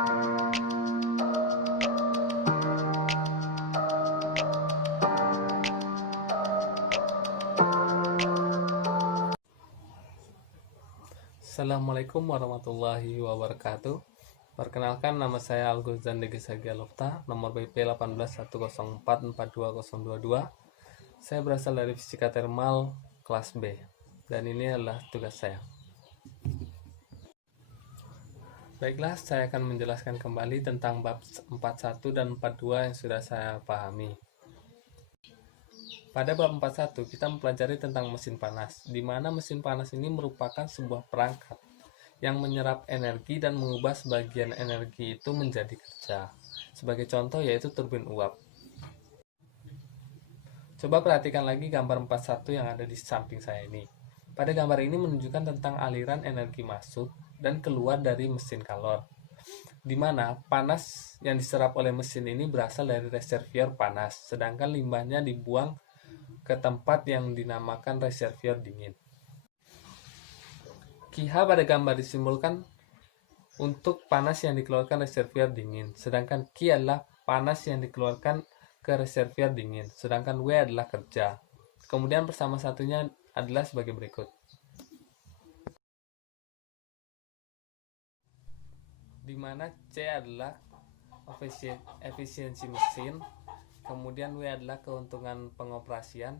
Assalamualaikum warahmatullahi wabarakatuh. Perkenalkan, nama saya Al-Ghuzan Degesagi Alofta, nomor BP 18.104.42022. Saya berasal dari Fisika Termal kelas B, dan ini adalah tugas saya. Baiklah, saya akan menjelaskan kembali tentang bab 41 dan 42 yang sudah saya pahami. Pada bab 41, kita mempelajari tentang mesin panas, di mana mesin panas ini merupakan sebuah perangkat yang menyerap energi dan mengubah sebagian energi itu menjadi kerja. Sebagai contoh yaitu turbin uap. Coba perhatikan lagi gambar 41 yang ada di samping saya ini. Pada gambar ini menunjukkan tentang aliran energi masuk dan keluar dari mesin kalor, di mana panas yang diserap oleh mesin ini berasal dari reservoir panas, sedangkan limbahnya dibuang ke tempat yang dinamakan reservoir dingin. QH pada gambar disimbolkan untuk panas yang dikeluarkan reservoir dingin, sedangkan Q adalah panas yang dikeluarkan ke reservoir dingin, sedangkan W adalah kerja. Kemudian bersama satunya adalah sebagai berikut. Di mana C adalah efisiensi mesin, kemudian W adalah keuntungan pengoperasian,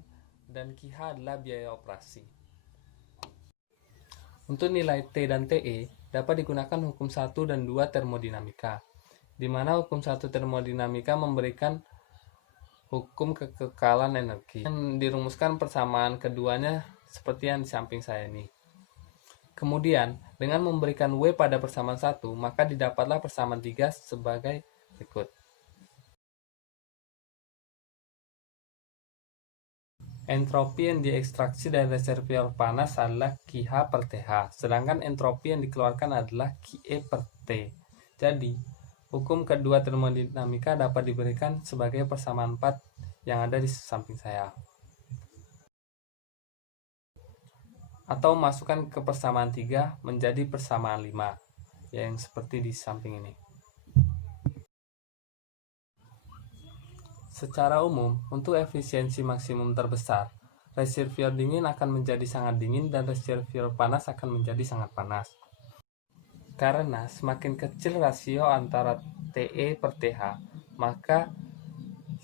dan QH adalah biaya operasi. Untuk nilai T dan TE dapat digunakan hukum 1 dan 2 termodinamika, di mana hukum 1 termodinamika memberikan hukum kekekalan energi. Dan dirumuskan persamaan keduanya seperti yang di samping saya ini. Kemudian, dengan memberikan W pada persamaan 1, maka didapatlah persamaan 3 sebagai berikut. Entropi yang diekstraksi dari reservoir panas adalah QH per TH, sedangkan entropi yang dikeluarkan adalah QE per T. Jadi, hukum kedua termodinamika dapat diberikan sebagai persamaan 4 yang ada di samping saya. Atau masukkan ke persamaan 3 menjadi persamaan 5, yang seperti di samping ini. Secara umum, untuk efisiensi maksimum terbesar, reservoir dingin akan menjadi sangat dingin dan reservoir panas akan menjadi sangat panas. Karena semakin kecil rasio antara TE per TH, maka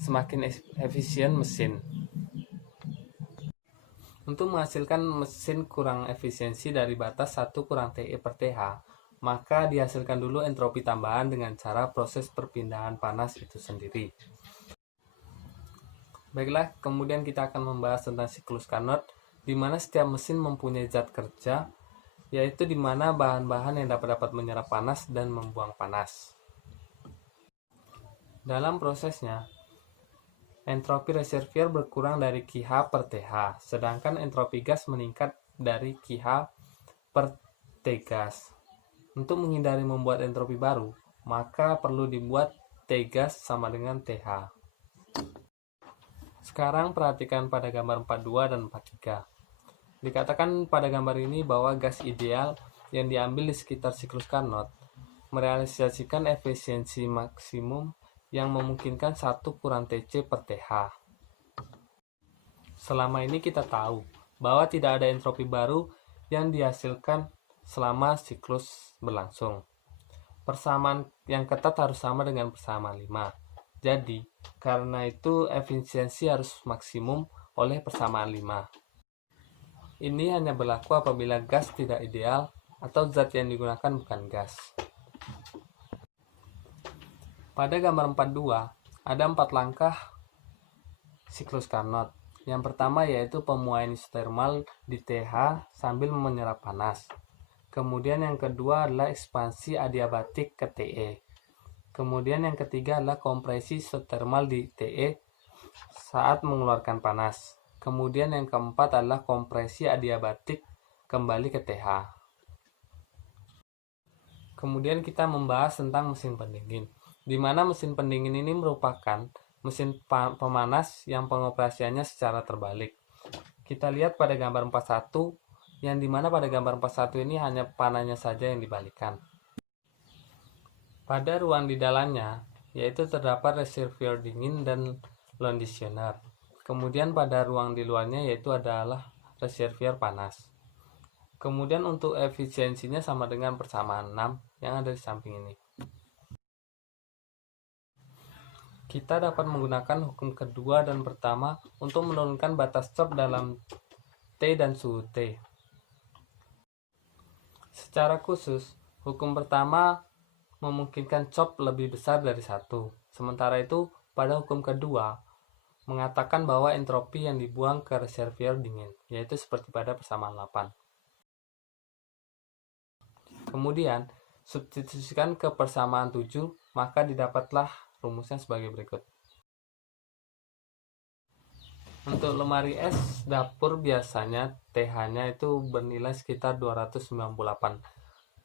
semakin efisien mesin. Untuk menghasilkan mesin kurang efisiensi dari batas 1 kurang TE per TH, maka dihasilkan dulu entropi tambahan dengan cara proses perpindahan panas itu sendiri. Baiklah, kemudian kita akan membahas tentang siklus Carnot, di mana setiap mesin mempunyai zat kerja, yaitu di mana bahan-bahan yang dapat menyerap panas dan membuang panas. Dalam prosesnya, entropi reservoir berkurang dari QH per TH, sedangkan entropi gas meningkat dari QH per T gas. Untuk menghindari membuat entropi baru, maka perlu dibuat T gas sama dengan TH. Sekarang perhatikan pada gambar 42 dan 43. Dikatakan pada gambar ini bahwa gas ideal yang diambil di sekitar siklus Carnot merealisasikan efisiensi maksimum yang memungkinkan 1 kurang TC per TH. Selama ini kita tahu bahwa tidak ada entropi baru yang dihasilkan selama siklus berlangsung. Persamaan yang ketat harus sama dengan persamaan 5. Jadi, karena itu efisiensi harus maksimum oleh persamaan 5. Ini hanya berlaku apabila gas tidak ideal atau zat yang digunakan bukan gas. Pada gambar 42, ada 4 langkah siklus Carnot. Yang pertama yaitu pemuaian isotermal di TH sambil menyerap panas. Kemudian yang kedua adalah ekspansi adiabatik ke TE. Kemudian yang ketiga adalah kompresi isotermal di TE saat mengeluarkan panas. Kemudian yang keempat adalah kompresi adiabatik kembali ke TH. Kemudian kita membahas tentang mesin pendingin, di mana mesin pendingin ini merupakan mesin pemanas yang pengoperasiannya secara terbalik. Kita lihat pada gambar 41, yang dimana pada gambar 41 ini hanya panahnya saja yang dibalikan. Pada ruang di dalamnya, yaitu terdapat reservoir dingin dan conditioner. Kemudian pada ruang di luarnya yaitu adalah reservoir panas. Kemudian untuk efisiensinya sama dengan persamaan 6 yang ada di samping ini. Kita dapat menggunakan hukum kedua dan pertama untuk menurunkan batas COP dalam T dan suhu T. Secara khusus, hukum pertama memungkinkan COP lebih besar dari 1. Sementara itu, pada hukum kedua, mengatakan bahwa entropi yang dibuang ke reservoir dingin, yaitu seperti pada persamaan 8. Kemudian, substitusikan ke persamaan 7, maka didapatlah rumusnya sebagai berikut. Untuk lemari es dapur biasanya TH-nya itu bernilai sekitar 298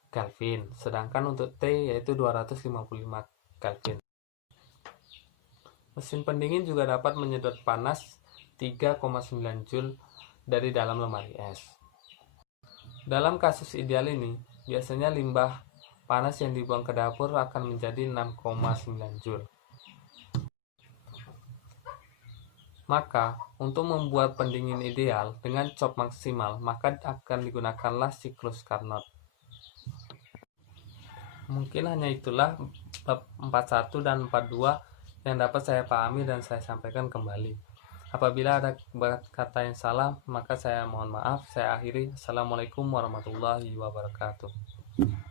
Kelvin, sedangkan untuk T yaitu 255 Kelvin. Mesin pendingin juga dapat menyedot panas 3,9 Joule dari dalam lemari es. Dalam kasus ideal ini, biasanya limbah panas yang dibuang ke dapur akan menjadi 6,9 Joule. Maka, untuk membuat pendingin ideal dengan COP maksimal, maka akan digunakanlah siklus Carnot. Mungkin hanya itulah bab 41 dan 42 yang dapat saya pahami dan saya sampaikan kembali. Apabila ada kata yang salah, maka saya mohon maaf. Saya akhiri. Assalamualaikum warahmatullahi wabarakatuh.